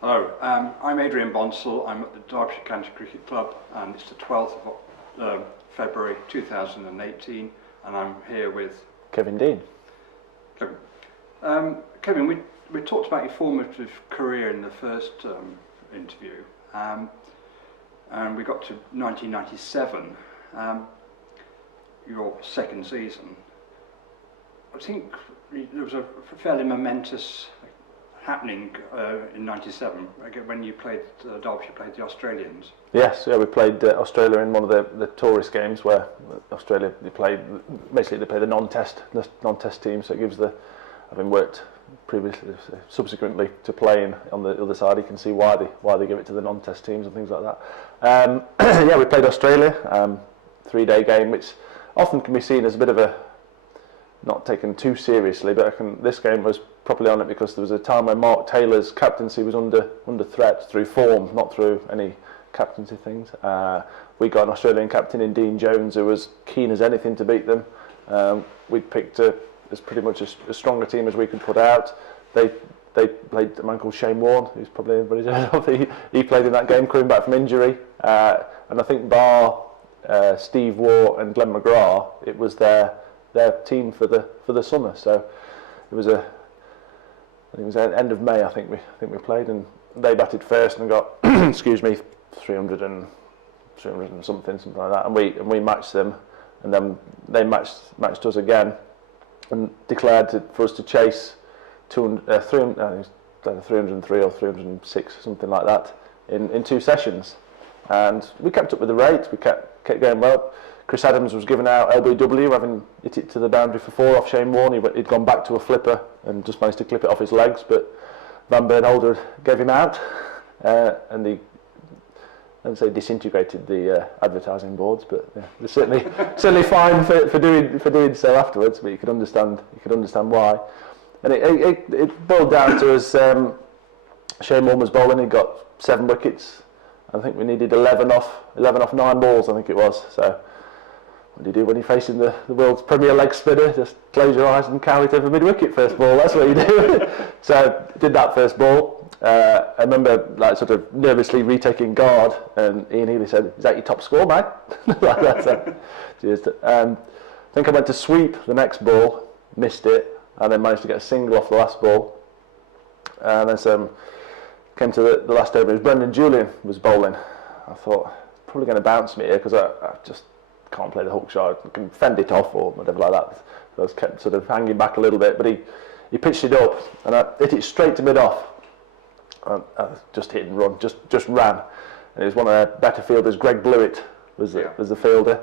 Hello, I'm Adrian Bonsall. I'm at the Derbyshire County Cricket Club, and it's the 12th of February 2018, and I'm here with Kevin Dean. Kevin. Kevin, we talked about your formative career in the first interview, and we got to 1997, your second season. I think there was a fairly momentous happening in '97 when you played Derbyshire played the Australians. Yes, yeah, we played Australia in one of the tourist games where Australia they play the non-test team. So it gives having worked previously, subsequently to playing on the other side, you can see why they give it to the non-test teams and things like that. Yeah, we played Australia, 3-day game, which often can be seen as a bit of a not taken too seriously, but this game was properly on it because there was a time when Mark Taylor's captaincy was under threat through form, not through any captaincy things. We got an Australian captain in Dean Jones who was keen as anything to beat them. We'd picked as pretty much as stronger team as we could put out. They played a man called Shane Warne, who's probably everybody's heard of. He played in that game coming back from injury, and I think bar Steve Waugh and Glenn McGrath, it was their team for the summer. So it was the end of May, I think we played, and they batted first and got excuse me 300 and something like that, and we matched them, and then they matched us again and declared for us to chase 303 or 306, something like that, in 2 sessions, and we kept up with the rate. We kept going well. Chris Adams was given out LBW, having hit it to the boundary for 4 off Shane Warne. He'd gone back to a flipper and just managed to clip it off his legs, but Van Bernolder gave him out, and he, I'd say, disintegrated the advertising boards. But yeah, they're certainly fine for doing so afterwards. But you could understand why. And it boiled down to us. Shane Warne was bowling. He got 7 wickets. I think we needed 11 off 9 balls. I think it was. So what do you do when you're facing the world's premier leg spinner? Just close your eyes and carry it over mid-wicket first ball. That's what you do. So did that first ball. I remember sort of nervously retaking guard, and Ian Healy said, "Is that your top score, mate?" Like that. So, I think I went to sweep the next ball, missed it, and then managed to get a single off the last ball. And then came to the last over. It was Brendan Julian was bowling. I thought, probably going to bounce me here because I just can't play the hook shot. I can fend it off or whatever like that. So I was kept sort of hanging back a little bit, but he pitched it up and I hit it straight to mid-off. I just hit and run, just ran. And it was one of their better fielders, Greg Blewett was the fielder.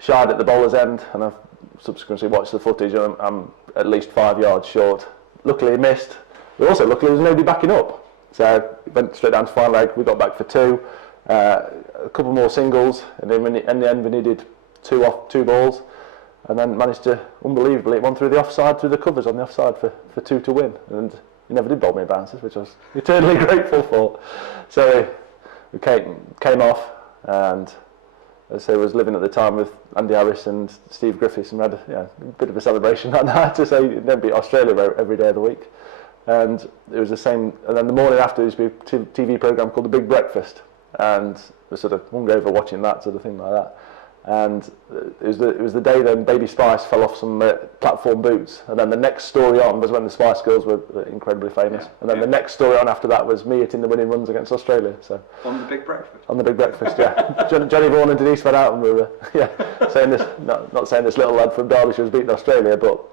Shied at the bowler's end, and I've subsequently watched the footage, and I'm at least 5 yards short. Luckily he missed, but also luckily there was nobody backing up. So we went straight down to final leg. We got back for 2, a couple more singles, and then in the end we needed 2 balls, and then managed to, unbelievably, it went through the offside, through the covers on the offside for 2 to win. And he never did bowl me a bounces, which I was eternally grateful for. So we came off, and as I say, I was living at the time with Andy Harris and Steve Griffiths, and we had a bit of a celebration that night to say they'd beat Australia every day of the week. And it was the same. And then the morning after, there used to be a TV program called The Big Breakfast, and we sort of hung over watching that sort of thing like that. And it was the day then Baby Spice fell off some platform boots, and then the next story on was when the Spice Girls were incredibly famous, and then the next story on after that was me hitting the winning runs against Australia. So on The Big Breakfast. On The Big Breakfast, yeah. Johnny Vaughan and Denise went out, and we were saying this, not saying this little lad from Derbyshire was beating Australia, but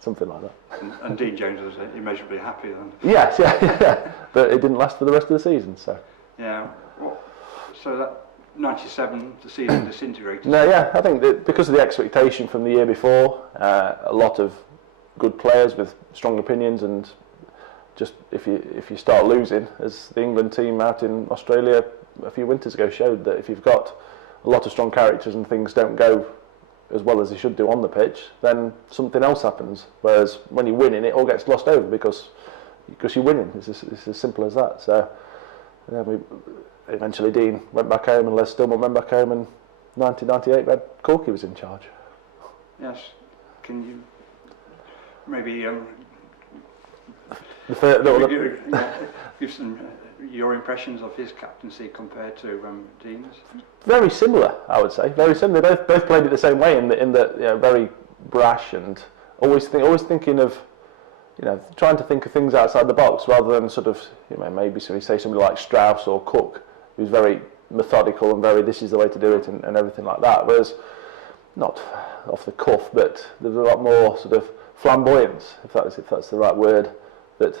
something like that. And Dean Jones was immeasurably happy then. Yes, yeah. But it didn't last for the rest of the season, so. Yeah. So that 97, the season disintegrated. No, yeah, I think that because of the expectation from the year before, a lot of good players with strong opinions, and just if you start losing, as the England team out in Australia a few winters ago showed, that if you've got a lot of strong characters and things don't go as well as they should do on the pitch, then something else happens. Whereas when you're winning, it all gets glossed over because you're winning. It's as simple as that. So eventually Dean went back home and Les Stillman went back home, and 1998 when Corky was in charge. Yes. Can you maybe Give some your impressions of his captaincy compared to Dean's. Very similar, I would say. Very similar. They both played it the same way in that very brash and always thinking of, trying to think of things outside the box rather than sort of, maybe say somebody like Strauss or Cook, who's very methodical and very this is the way to do it and everything like that. Whereas, not off the cuff, but there's a lot more sort of flamboyance, if that's the right word. That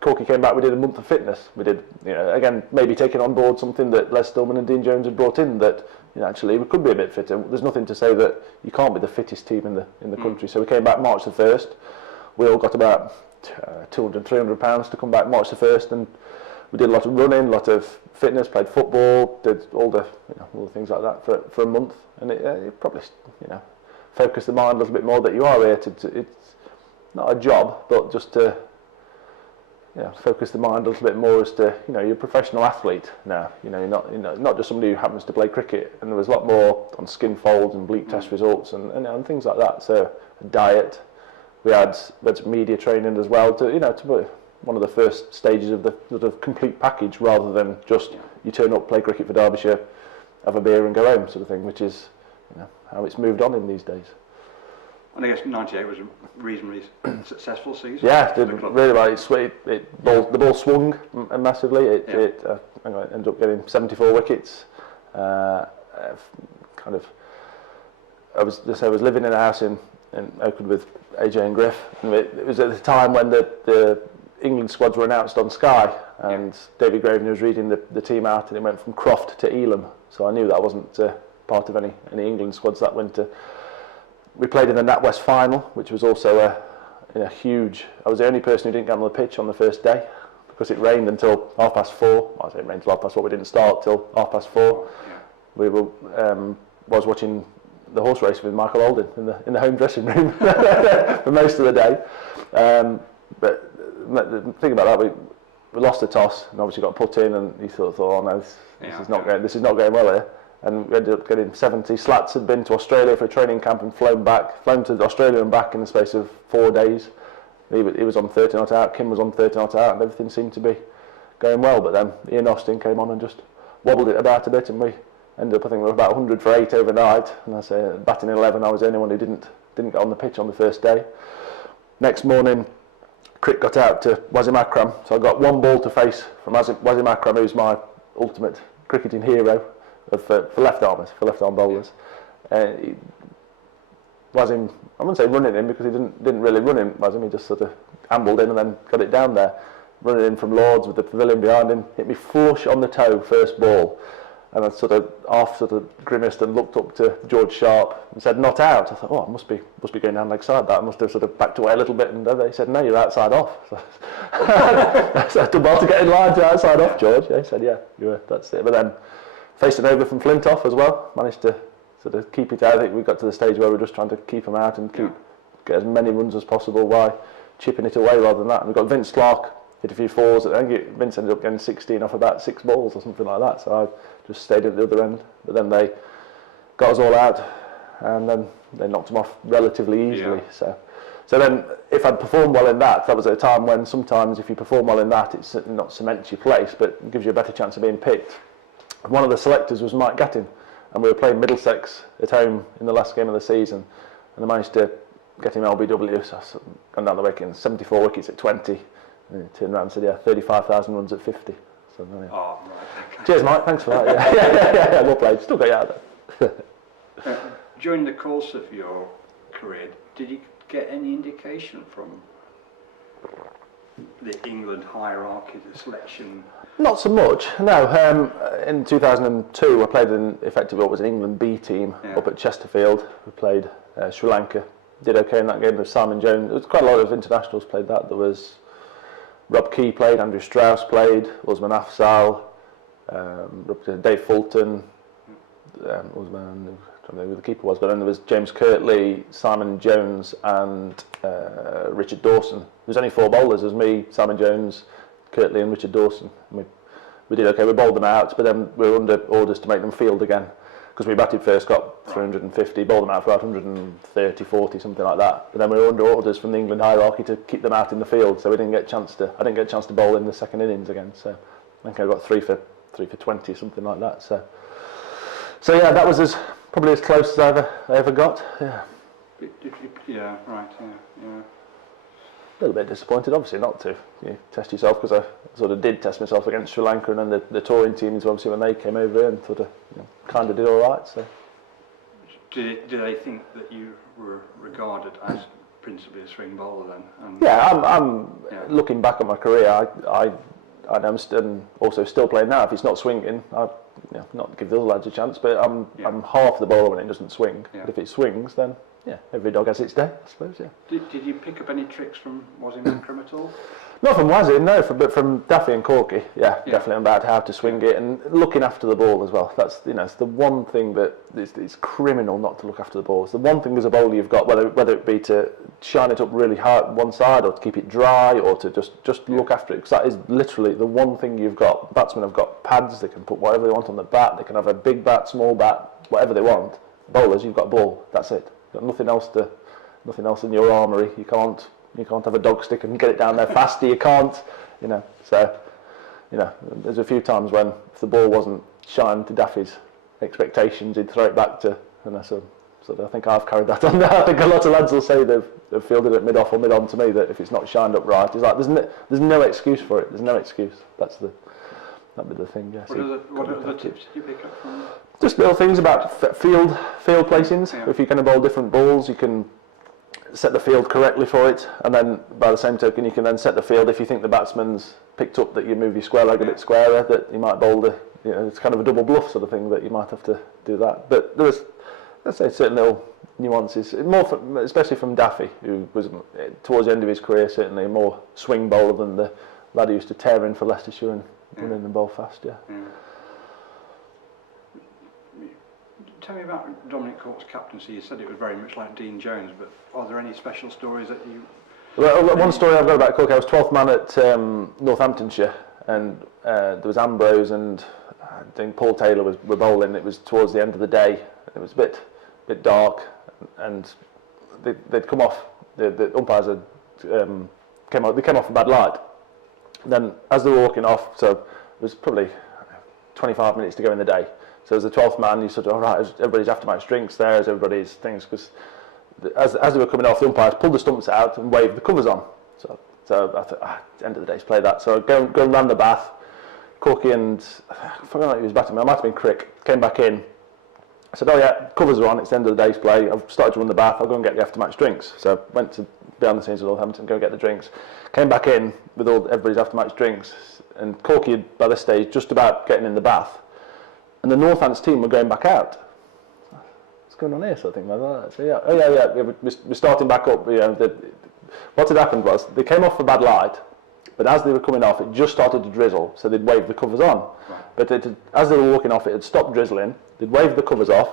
Corky came back, we did a month of fitness. We did, again, maybe taking on board something that Les Stillman and Dean Jones had brought in, that actually we could be a bit fitter. There's nothing to say that you can't be the fittest team in the country. So we came back March the 1st. We all got about 200, 300 pounds to come back March the 1st, and we did a lot of running, a lot of fitness, played football, did all the things like that for a month, and it probably focused the mind a little bit more that you are here it's not a job, but just to focus the mind a little bit more as to you're a professional athlete now. You're not just somebody who happens to play cricket, and there was a lot more on skin folds and bleep test results and things like that. So diet, we had some media training as well to one of the first stages of the sort of complete package, rather than just you turn up, play cricket for Derbyshire, have a beer and go home sort of thing, which is how it's moved on in these days. And I guess '98 was a reasonably successful season. Yeah, did really well. The ball swung massively. It ended up getting 74 wickets. I was living in a house in Oakwood with AJ and Griff, and it was at the time when the England squads were announced on Sky, and David Graven was reading the team out, and it went from Croft to Elam. So I knew that I wasn't part of any England squads that winter. We played in the Nat West Final, which was also a huge. I was the only person who didn't get on the pitch on the first day because it rained until 4:30. Well, I say it rained till 4:30. We didn't start till 4:30. We were was watching the horse race with Michael Alden in the home dressing room for most of the day. But the thing about that, we lost the toss and obviously got put in, and he thought, oh no, this is not going well here. And we ended up getting 70. Slats had been to Australia for a training camp and flown to Australia and back in the space of 4 days. He was on 30 not out, Kim was on 30 not out, and everything seemed to be going well. But then Ian Austin came on and just wobbled it about a bit, and we ended up, I think we were about 100 for 8 overnight. And I say, batting 11, I was the only one who didn't get on the pitch on the first day. Next morning, Crick got out to Wasim Akram, so I got one ball to face from Wasim Akram, who's my ultimate cricketing hero. For left armers, for left arm bowlers. Wasim, I wouldn't say running in because he didn't really run in, Wasim, he just sort of ambled in and then got it down there. Running in from Lords with the pavilion behind him, hit me flush on the toe, first ball. And I sort of grimaced and looked up to George Sharp and said, not out. I thought, oh, I must be going down leg side, that. I must have sort of backed away a little bit, and he said, no, you're outside off. So I done well to get in line to outside off, George. Yeah, he said, yeah, that's it. But then facing over from Flintoff as well, managed to sort of keep it out. I think we got to the stage where we were just trying to keep them out and get as many runs as possible while chipping it away rather than that. And we got Vince Clarke, hit a few fours. I think Vince ended up getting 16 off about 6 balls or something like that. So I just stayed at the other end. But then they got us all out, and then they knocked them off relatively easily. Yeah. So then, if I'd performed well in that was at a time when sometimes if you perform well in that, it not cements your place, but it gives you a better chance of being picked. One of the selectors was Mike Gattin, and we were playing Middlesex at home in the last game of the season, and I managed to get him LBW, so I gone down the wicket, 74 wickets at 20, and he turned around and said, 35,000 runs at 50. So, yeah. Oh, right. Cheers, Mike, thanks for that. Yeah, well played, still got you out there. During the course of your career, did you get any indication from the England hierarchy, the selection? Not so much, no. In 2002, I played in effectively what was an England B team up at Chesterfield. We played Sri Lanka. Did okay in that game with Simon Jones. There was quite a lot of internationals played that. There was Rob Key played, Andrew Strauss played, Usman Afzal, Dave Fulton, Usman, I don't know who the keeper was, but then there was James Kirtley, Simon Jones and Richard Dawson. There was only 4 bowlers. There was me, Simon Jones, Kirtley and Richard Dawson. We did okay, we bowled them out, but then we were under orders to make them field again, because we batted first, got 350, bowled them out for about 130, 40, something like that. But then we were under orders from the England hierarchy to keep them out in the field, so I didn't get a chance to bowl in the second innings again. So I think I got 3 for 20, something like that. So yeah, that was probably as close as I ever got. Yeah. Yeah, right. Yeah. A little bit disappointed, obviously, not to test yourself, because I sort of did test myself against Sri Lanka, and then the touring teams, obviously, when they came over here, and sort of kind of did all right. So, did they think that you were regarded as principally a swing bowler then? And I'm looking back at my career, I am also still playing now. If it's not swinging, I'd not give the other lads a chance, but I'm half the bowler when it doesn't swing. Yeah. But if it swings, then every dog has its day, I suppose. Yeah. Did you pick up any tricks from Wasim Akram at all? Not from Wasim, no, but from Daffy and Corky. Yeah, definitely about how to swing it and looking after the ball as well. That's it's the one thing that it's criminal not to look after the ball. It's the one thing as a bowler you've got, whether it be to shine it up really hard one side, or to keep it dry, or to just look after it. Because that is literally the one thing you've got. Batsmen have got pads; they can put whatever they want on the bat. They can have a big bat, small bat, whatever they want. Bowlers, you've got a ball. That's it. You've got nothing else in your armoury. You can't have a dog stick and get it down there faster. You can't, So, there's a few times when if the ball wasn't shining to Daffy's expectations, he'd throw it back to, so I think I've carried that on there. I think a lot of lads will say they've fielded it mid-off or mid-on to me, that if it's not shined up right, it's like there's no excuse for it. There's no excuse. That'd be the thing. Yeah. What other tips did you pick up from? Just little things about field placings. Yeah. If you're going to bowl different balls, you can set the field correctly for it, and then by the same token, you can then set the field if you think the batsman's picked up that you move your square leg a bit squarer, that you might bowl it's kind of a double bluff sort of thing, that you might have to do that. But there was, let's say, certain little nuances, especially from Daffy, who was towards the end of his career certainly a more swing bowler than the lad who used to tear in for Leicestershire and run in and bowl fast. Yeah. Tell me about Dominic Cork's captaincy. You said it was very much like Dean Jones, but are there any special stories that you... Well, one story I've got about Cork, I was 12th man at Northamptonshire, and there was Ambrose and I think Paul Taylor were bowling. It was towards the end of the day. It was a bit dark, and they'd come off. The umpires came off a bad light. Then, as they were walking off, so it was probably 25 minutes to go in the day. So as the 12th man, you sort of, all right, everybody's after-match drinks there, as everybody's things, because as they were coming off, the umpires pulled the stumps out and waved the covers on. So I thought, at the end of the day, play that. So go and ran the bath. Corky and, I forgot who was batting me, I might have been Crick, came back in. I said, oh yeah, covers are on, it's the end of the day's play, I've started to run the bath, I'll go and get the after-match drinks. So I went to behind the scenes of Northampton, go get the drinks. Came back in with everybody's after-match drinks, and Corky had, by this stage, just about getting in the bath. And the Northants team were going back out. What's going on here, sort of thing like that. So we're starting back up. What had happened was they came off for bad light, but as they were coming off, it just started to drizzle, so they'd wave the covers on. Right. But as they were walking off, it had stopped drizzling. They'd waved the covers off.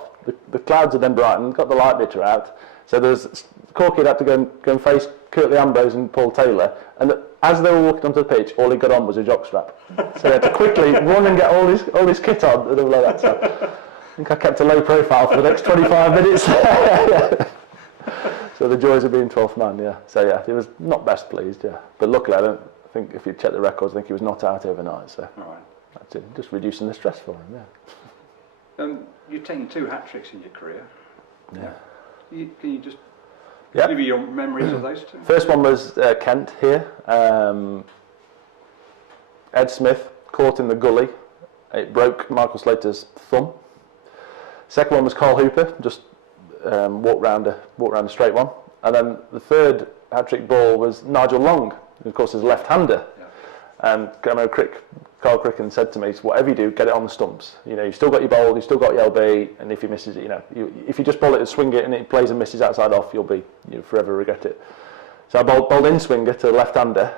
The clouds had then brightened, got the light meter out. So Corky had to go and face Curtly Ambrose and Paul Taylor, and as they were walking onto the pitch, all he got on was a jockstrap. So he had to quickly run and get all his kit on and all like that. So I think I kept a low profile for the next 25 minutes. So the joys of being 12th man, yeah. So yeah, he was not best pleased, yeah. But luckily, I think if you check the records, I think he was not out overnight. So that's it, just reducing the stress for him, yeah. You've taken 2 hat-tricks in your career. Yeah. Can you just give me your memories of those 2? First one was Kent here. Ed Smith caught in the gully. It broke Michael Slater's thumb. Second one was Carl Hooper, just walked round a straight one. And then the third hat-trick ball was Nigel Long, who of course is a left-hander. Yeah. And I remember Carl Cricken said to me, so whatever you do, get it on the stumps. You've still got your bowl, you've still got your LB, and if he misses it, if you just bowl it and swing it and it plays and misses outside off, you'll forever regret it. So I bowled in swinger to the left-hander,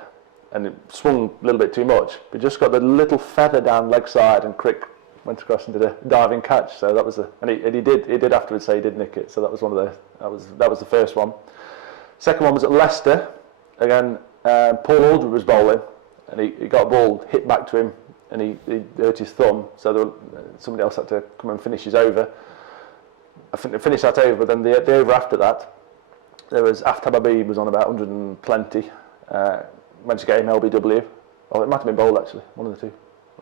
and it swung a little bit too much, but just got the little feather down leg side, and Crick went across and did a diving catch. So that was and he did afterwards say he did nick it. So that was that was the first one. Second one was at Leicester. Again, Paul Aldred was bowling, and he got a ball hit back to him, and he hurt his thumb. So somebody else had to come and finish his over. I finished that over, but then the over after that, there was Aftab Habib was on about 120. Managed to get him LBW. Oh, it might have been bowled actually, one of the two.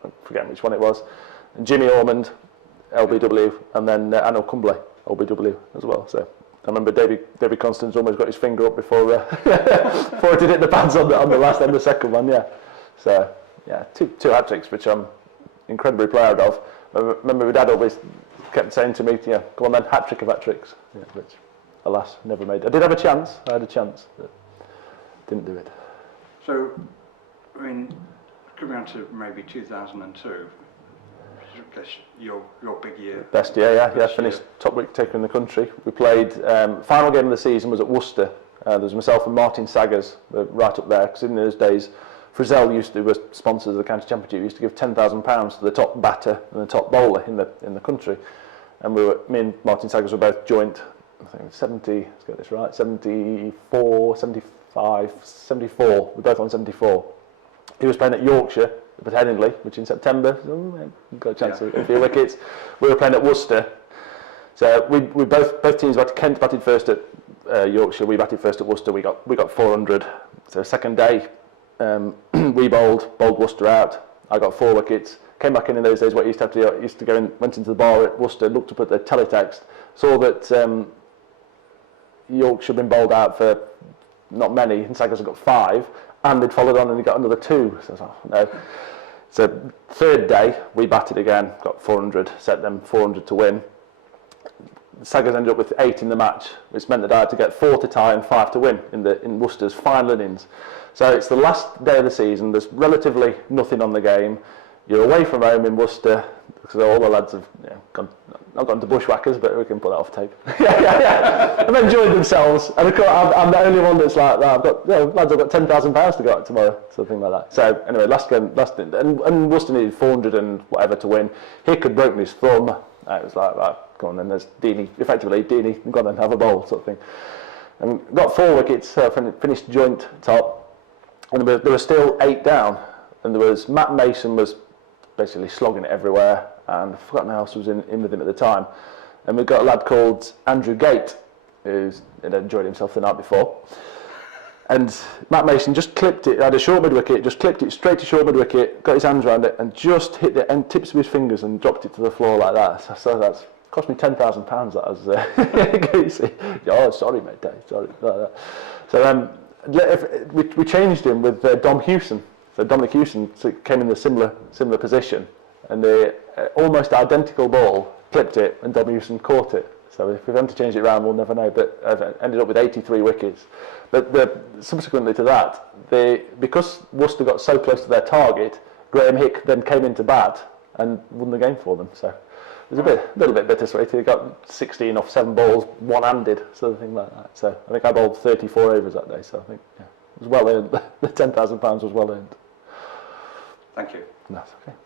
I'm forgetting which one it was. And Jimmy Ormond, LBW, and then Anil Kumble, LBW as well. So I remember David Constance almost got his finger up before before it did hit the pads on the last and the second one. Yeah. So yeah, two hat tricks, which I'm incredibly proud of. I remember my dad always kept saying to me, "Yeah, come on then, hat trick of hat tricks," yeah, which alas never made. I did have a chance. I had a chance, but didn't do it. So, I mean, coming on to maybe 2002, I guess your big year. Best year, yeah. Finished top wicket taker in the country. We played, final game of the season was at Worcester. There was myself and Martin Saggers right up there, because in those days, Frizzell was sponsors of the county championship, used to give £10,000 to the top batter and the top bowler in the country. And me and Martin Saggers were both joint, I think 70, let's get this right, 74, 75, 74, we're both on 74. He was playing at Yorkshire, at Headingley, which in September, got a chance to get a few wickets. We were playing at Worcester. So we both teams batted. Kent batted first at Yorkshire, we batted first at Worcester, we got 400. So second day, we bowled Worcester out. I got 4 wickets. Came back in those days. What used to go in, went into the bar at Worcester, looked up at the teletext, saw that Yorkshire had been bowled out for not many, and Saggers had got 5, and they'd followed on and he got another 2. So I was like, no. So third day, we batted again, got 400, set them 400 to win. Saggers ended up with 8 in the match, which meant that I had to get 4 to tie and 5 to win in Worcester's final innings. So it's the last day of the season, there's relatively nothing on the game. You're away from home in Worcester, because all the lads have not gone to bushwhackers, but we can put that off tape. I've enjoyed themselves, and of course I'm the only one that's like that. Lads, I've got £10,000 to go out tomorrow, something like that. So anyway, last game, and Worcester needed 400 and whatever to win. Hick had broken his thumb. It was like, right, go on then, there's Deanie, go on then, have a bowl, sort of thing. And got 4 wickets, finished joint top, and there were still 8 down, and there was Matt Mason was basically slogging it everywhere, and I've forgotten who else was in with him at the time. And we've got a lad called Andrew Gate, who's enjoyed himself the night before. And Matt Mason just clipped it, had a short mid wicket, just clipped it straight to short mid wicket, got his hands around it, and just hit the end tips of his fingers and dropped it to the floor like that. So that's cost me £10,000. That was oh, sorry, mate, sorry. Like that. So we changed him with Dom Hewson. So Dominic Hewson came in a similar position, and the almost identical ball clipped it, and Dom Hewson caught it. So if we've had to change it around, we'll never know. But I've ended up with 83 wickets. But subsequently to that, because Worcester got so close to their target, Graham Hick then came into bat and won the game for them. So it was a little bit bittersweet. He got 16 off 7 balls, one-handed, sort of thing like that. So I think I bowled 34 overs that day. So I think it was well earned. The £10,000 was well earned. Thank you. That's okay.